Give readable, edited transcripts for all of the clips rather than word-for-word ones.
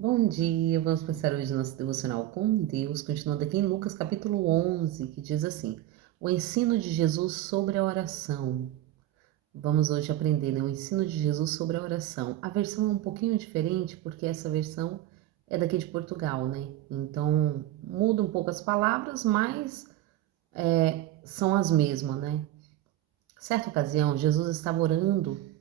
Bom dia, vamos pensar hoje no nosso devocional com Deus, continuando aqui em Lucas capítulo 11, que diz assim: o ensino de Jesus sobre a oração. Vamos hoje aprender, né, o ensino de Jesus sobre a oração. A versão é um pouquinho diferente, porque essa versão é daqui de Portugal, né? Então muda um pouco as palavras, mas são as mesmas, né? Certa ocasião, Jesus estava orando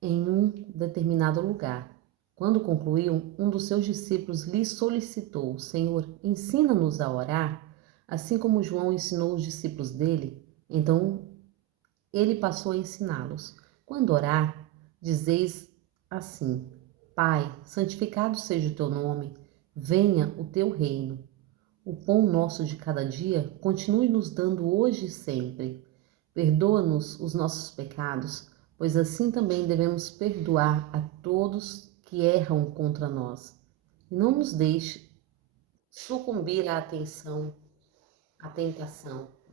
em um determinado lugar. Quando concluiu, um dos seus discípulos lhe solicitou: Senhor, ensina-nos a orar, assim como João ensinou os discípulos dele. Então ele passou a ensiná-los. Quando orar, dizeis assim: Pai, santificado seja o teu nome, venha o teu reino. O pão nosso de cada dia continue nos dando hoje e sempre. Perdoa-nos os nossos pecados, pois assim também devemos perdoar a todos que erram contra nós. E não nos deixe sucumbir à tentação,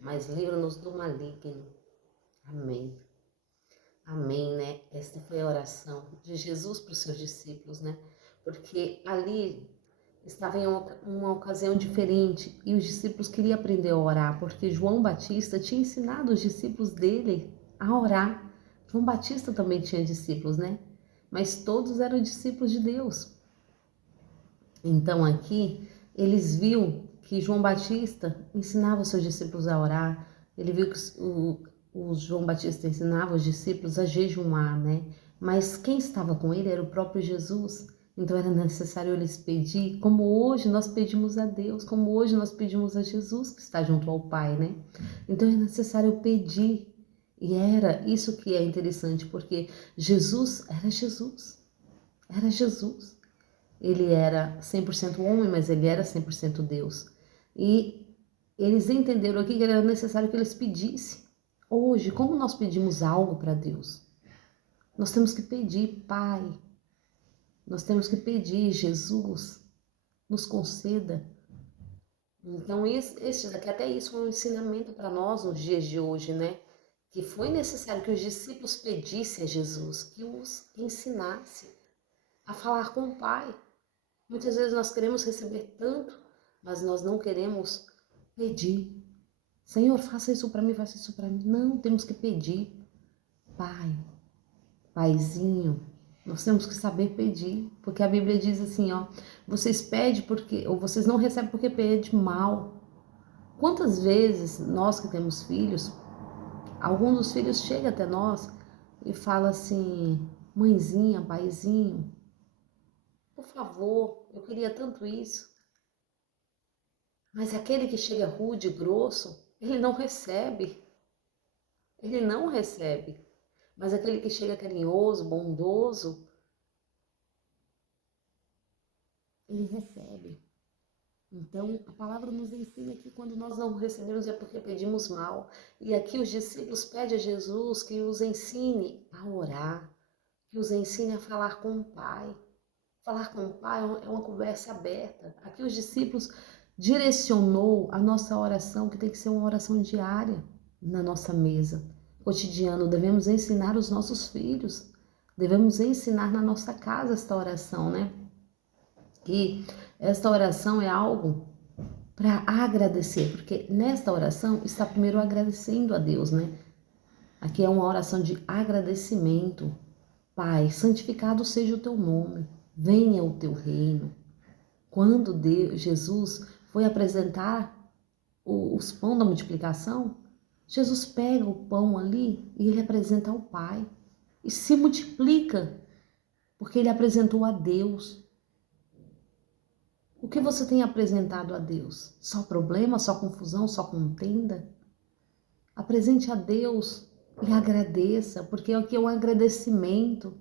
mas livra-nos do maligno. Amém. Amém, né? Esta foi a oração de Jesus para os seus discípulos, né? Porque ali estava em uma ocasião diferente e os discípulos queriam aprender a orar, porque João Batista tinha ensinado os discípulos dele a orar. João Batista também tinha discípulos, né? Mas todos eram discípulos de Deus. Então aqui eles viu que João Batista ensinava os seus discípulos a orar. Ele viu que o João Batista ensinava os discípulos a jejuar, né? Mas quem estava com ele era o próprio Jesus. Então era necessário eles pedir, como hoje nós pedimos a Deus, como hoje nós pedimos a Jesus que está junto ao Pai, né? Então é necessário pedir. E era isso que é interessante, porque Jesus era Jesus. Era Jesus. Ele era 100% homem, mas ele era 100% Deus. E eles entenderam aqui que era necessário que eles pedissem. Hoje, como nós pedimos algo para Deus? Nós temos que pedir, Pai. Nós temos que pedir, Jesus, nos conceda. Então, esse daqui, até isso é um ensinamento para nós nos dias de hoje, né? Que foi necessário que os discípulos pedissem a Jesus, que os ensinasse a falar com o Pai. Muitas vezes nós queremos receber tanto, mas nós não queremos pedir. Senhor, faça isso para mim, faça isso para mim. Não, temos que pedir. Pai, Paizinho, nós temos que saber pedir, porque a Bíblia diz assim, ó, vocês pedem porque, ou vocês não recebem porque pedem mal. Quantas vezes nós que temos filhos, algum dos filhos chega até nós e fala assim, mãezinha, paizinho, por favor, eu queria tanto isso. Mas aquele que chega rude, grosso, ele não recebe. Ele não recebe. Mas aquele que chega carinhoso, bondoso, ele recebe. Então, a palavra nos ensina que quando nós não recebemos é porque pedimos mal. E aqui os discípulos pedem a Jesus que os ensine a orar, que os ensine a falar com o Pai. Falar com o Pai é uma conversa aberta. Aqui os discípulos direcionou a nossa oração, que tem que ser uma oração diária na nossa mesa. Cotidiano, devemos ensinar os nossos filhos, devemos ensinar na nossa casa esta oração, né? E esta oração é algo para agradecer, porque nesta oração está primeiro agradecendo a Deus, né? Aqui é uma oração de agradecimento. Pai, santificado seja o teu nome, venha o teu reino. Quando Jesus foi apresentar os pão da multiplicação, Jesus pega o pão ali e ele apresenta ao Pai e se multiplica, porque ele apresentou a Deus. O que você tem apresentado a Deus? Só problema, só confusão, só contenda? Apresente a Deus e agradeça, porque aqui é um agradecimento.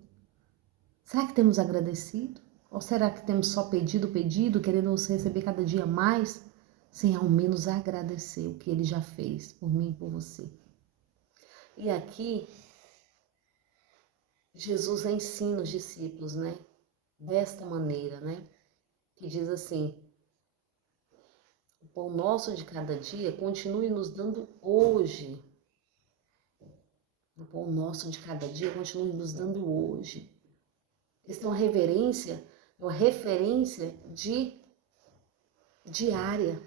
Será que temos agradecido? Ou será que temos só pedido, pedido, querendo receber cada dia mais, sem ao menos agradecer o que Ele já fez por mim e por você? E aqui, Jesus ensina os discípulos, né? Desta maneira, né? Que diz assim, o pão nosso de cada dia continue nos dando hoje. O pão nosso de cada dia continue nos dando hoje. Eles têm uma reverência é uma referência diária,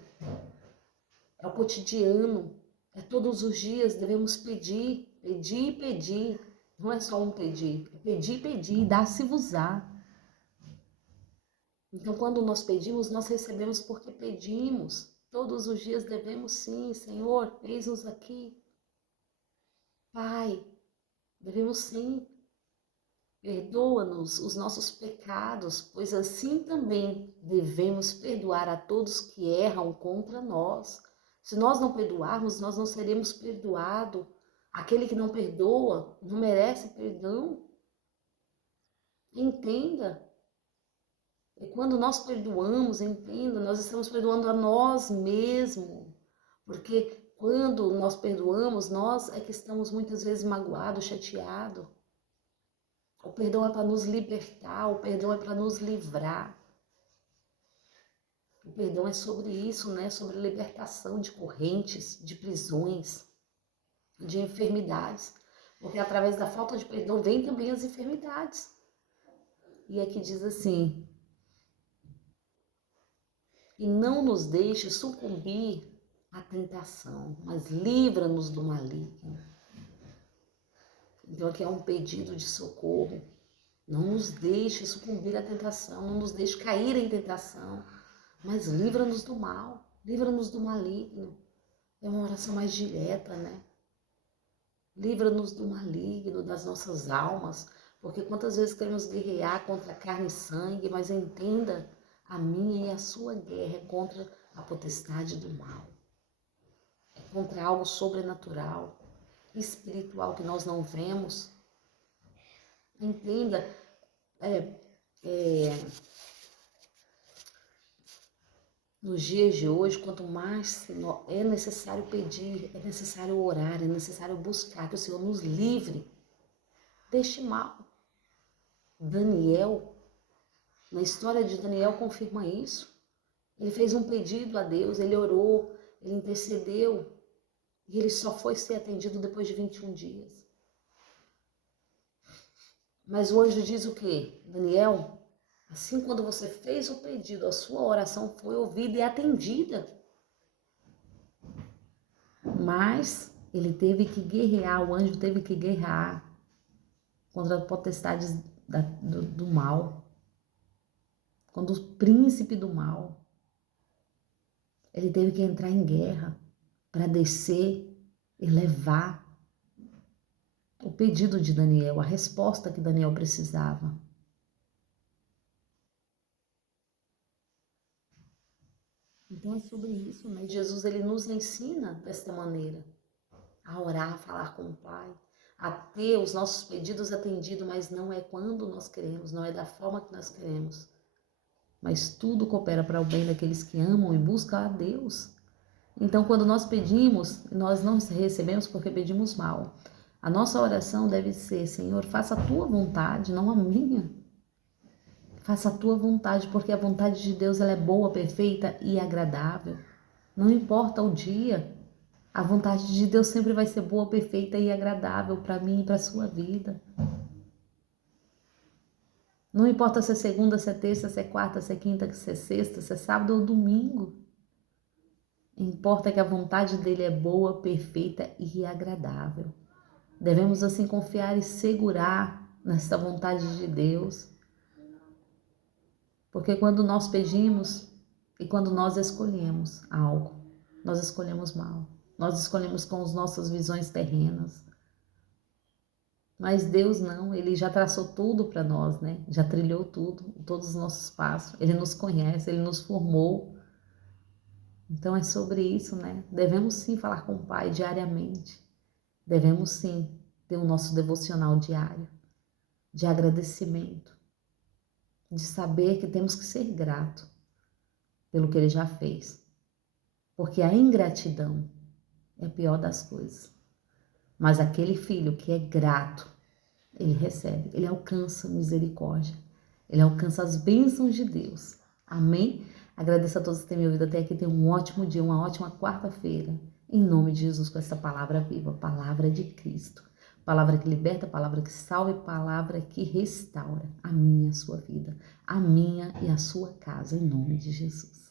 é o cotidiano, é todos os dias devemos pedir, pedir e pedir. Não é só um pedir, é pedir, pedir e dar-se-vos-á. Então, quando nós pedimos, nós recebemos porque pedimos. Todos os dias devemos sim, Senhor, eis-nos aqui. Pai, devemos sim. Perdoa-nos os nossos pecados, pois assim também devemos perdoar a todos que erram contra nós. Se nós não perdoarmos, nós não seremos perdoados. Aquele que não perdoa não merece perdão. Entenda. E quando nós perdoamos, entenda, nós estamos perdoando a nós mesmos. Porque quando nós perdoamos, nós é que estamos muitas vezes magoados, chateados. O perdão é para nos libertar, o perdão é para nos livrar. O perdão é sobre isso, né? Sobre libertação de correntes, de prisões, de enfermidades. Porque através da falta de perdão vem também as enfermidades. E aqui diz assim: e não nos deixe sucumbir à tentação, mas livra-nos do maligno. Então aqui é um pedido de socorro. Não nos deixe sucumbir à tentação, não nos deixe cair em tentação, mas livra-nos do mal, livra-nos do maligno. É uma oração mais direta, né? Livra-nos do maligno, das nossas almas, porque quantas vezes queremos guerrear contra carne e sangue, mas entenda, a minha e a sua guerra é contra a potestade do mal. É contra algo sobrenatural, espiritual que nós não vemos. Entenda, nos dias de hoje, quanto mais é necessário pedir, é necessário orar, é necessário buscar que o Senhor nos livre deste mal. Daniel, na história de Daniel, confirma isso. Ele fez um pedido a Deus, ele orou, ele intercedeu, e ele só foi ser atendido depois de 21 dias. Mas o anjo diz o quê? Daniel, assim quando você fez o pedido, a sua oração foi ouvida e atendida. Mas ele teve que guerrear, o anjo teve que guerrear contra as potestades do mal, contra o príncipe do mal. Ele teve que entrar em guerra para descer e levar o pedido de Daniel, a resposta que Daniel precisava. Então é sobre isso, né? Jesus, ele nos ensina desta maneira, a orar, a falar com o Pai, a ter os nossos pedidos atendidos, mas não é quando nós queremos, não é da forma que nós queremos. Mas tudo coopera para o bem daqueles que amam e buscam a Deus. Então, quando nós pedimos, nós não recebemos porque pedimos mal. A nossa oração deve ser: Senhor, faça a tua vontade, não a minha. Faça a tua vontade, porque a vontade de Deus ela é boa, perfeita e agradável. Não importa o dia, a vontade de Deus sempre vai ser boa, perfeita e agradável para mim e para a sua vida. Não importa se é segunda, se é terça, se é quarta, se é quinta, se é sexta, se é sábado ou domingo. Importa que a vontade dele é boa, perfeita e agradável. Devemos assim confiar e segurar nessa vontade de Deus. Porque quando nós pedimos e quando nós escolhemos algo, nós escolhemos mal. Nós escolhemos com as nossas visões terrenas. Mas Deus não, Ele já traçou tudo para nós, né? Já trilhou tudo, todos os nossos passos. Ele nos conhece, Ele nos formou. Então é sobre isso, né? Devemos sim falar com o Pai diariamente. Devemos sim ter o nosso devocional diário, de agradecimento, de saber que temos que ser grato pelo que Ele já fez. Porque a ingratidão é a pior das coisas. Mas aquele filho que é grato, ele recebe, ele alcança misericórdia, ele alcança as bênçãos de Deus. Amém? Agradeço a todos que têm me ouvido até aqui. Tenham um ótimo dia, uma ótima quarta-feira. Em nome de Jesus, com essa palavra viva, palavra de Cristo. Palavra que liberta, palavra que salva e palavra que restaura a minha e a sua vida. a minha e a sua casa, em nome de Jesus.